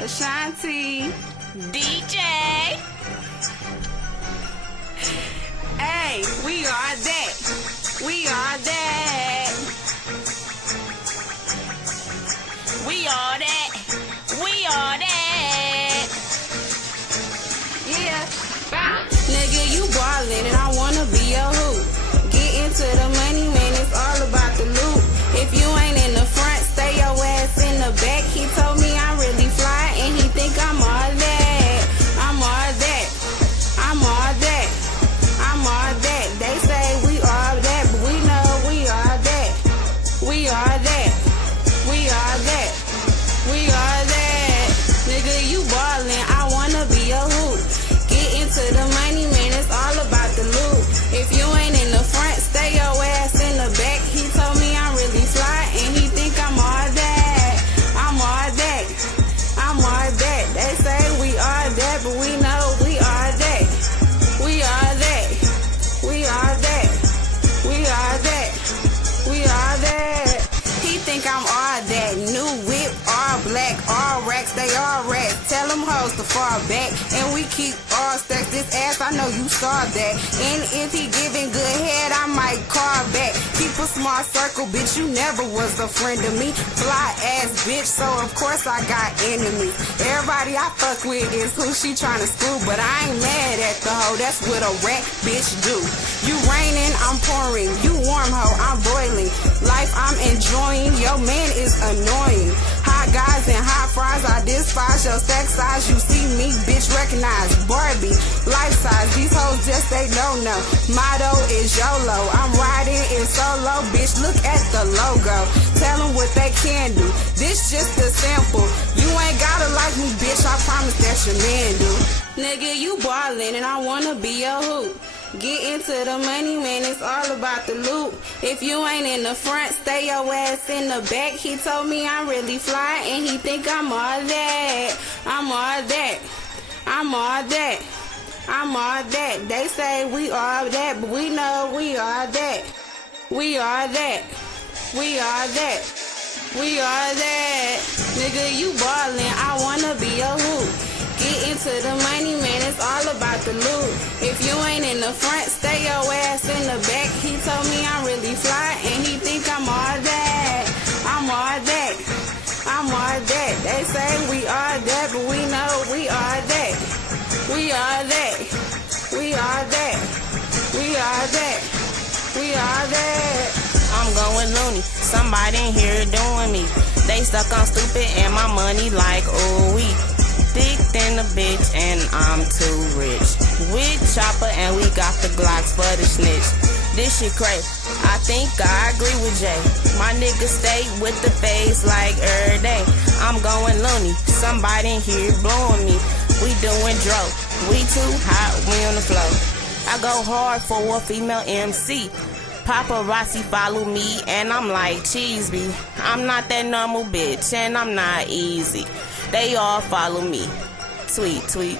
Ashanti. DJ. Hey, we are that. We are that. We are that. We are that. Yeah. Nigga, you ballin' and I wanna be your hoop. Get into the money, man, it's all about the loot. If you ain't in the front, stay your ass in the back. He told me I'm really fly and he think I'm all that. I'm all that. I'm all that. I'm all that. They say we are that, but we know we are that. We are that. We are that. We are that. Nigga, you ballin', I wanna be your hoop. Get into the money, man, it's all about the loot. If you ain't in the front, stay your ass in the back. He told me I'm really fly and he think I'm all that. I'm all that. I'm all that. They say we are that, but we know we are that. We are that. We are that. We are that. We are that. He think I'm all that. New whip, all black, all racks, they all rats. Tell them hoes to fall back, and we keep all stacks. This ass, I know you saw that. And if he giving good head, I might call back. Keep a small circle, bitch, you never was a friend of me. Fly ass bitch, so of course I got enemies. Everybody I fuck with is who she tryna screw, but I ain't mad at the hoe, that's what a rat bitch do. You raining, I'm pouring. You warm hoe, I'm boiling. Life I'm enjoying, your man is annoying. Hot guys and hot fries, I despise your sex size. You see me, bitch, recognize Barbie, life size. These hoes just they don't know. Motto is YOLO. I'm riding in solo, bitch. Look at the logo. Tell them what they can do. This just a sample. You ain't gotta like me, bitch. I promise that your man do. Nigga, you ballin' and I wanna be your hoop. Get into the money, man, it's all about the loot. If you ain't in the front, stay your ass in the back. He told me I'm really fly and he think I'm all that. I'm all that. I'm all that. I'm all that. They say we are that, but we know we are that. We are that. We are that. We are that. Nigga, you ballin', I wanna be your hoop. Get into the money, man, it's all about the loot. If you ain't in the front, stay your ass in the back. He told me I'm really fly and he think I'm all that. I'm all that. I'm all that. They say we are that, but we know we are that. We are that. We are that. We are that. We are that. I'm going loony. Somebody in here doing me. They stuck on stupid and my money like, ooh, we thick than a bitch and I'm too rich. With chopper and we got the Glocks for the snitch. This shit crazy. I think I agree with Jay. My niggas stay with the face like every day. I'm going loony. Somebody in here blowing me. We doing dro. We too hot. We on the floor. I go hard for a female MC. Paparazzi follow me and I'm like cheese bee. I'm not that normal bitch and I'm not easy. They all follow me. Tweet, tweet.